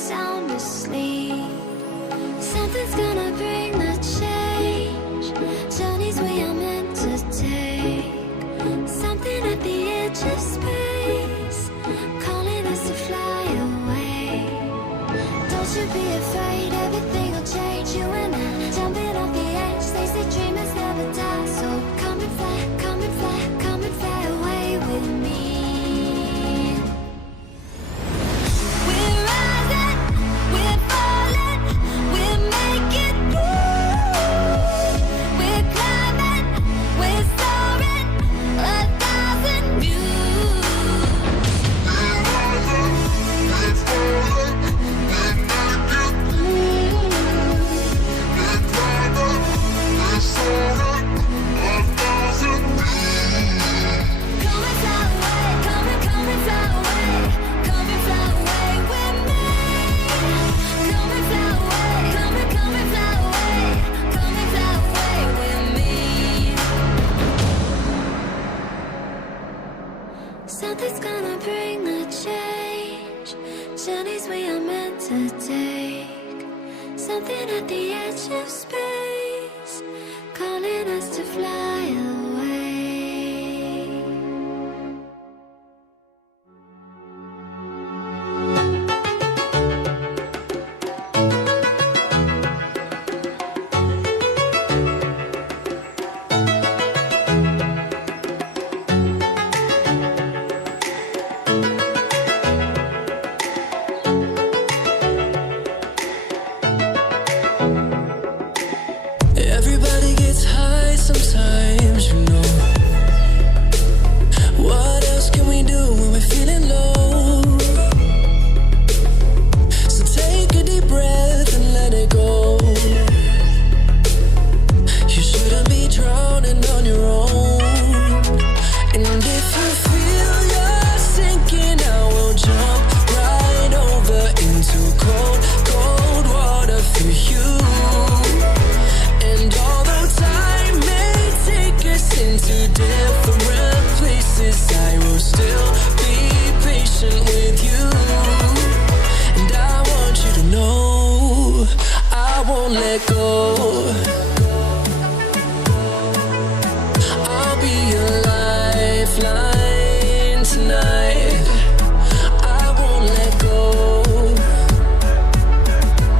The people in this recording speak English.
sound asleep. Something's gonna bring the change. Journeys we are meant to take. Something at the edge of space, calling us to fly away. Don't you be afraid, everything will change. You and I, jumping off the edge. They say dreamers never die. So come and fly, come and fly, come and fly away with me. We're rising, we're falling, we're making moves. We're climbing, we're soaring, 1,000 views. We're rising, we're falling, we're making moves. We're climbing, we're soaring, 1,000 views. Come and fly away, come and fly away, come and fly away with me. Come and fly away, come and fly away, come and fly away with me. Something's gonna bring the change. Journeys we are meant to take. Something at the edge of space, calling us to fly away. Everybody gets high sometimes, you know. What else can we do when we're feeling low? So take a deep breath and let it go. You shouldn't be drowning on your own. And if you feel you're sinking, I will jump right over into cold, cold water for you. And although time may take us into different places, I will still be patient with you. And I want you to know I won't let go. I'll be your lifeline.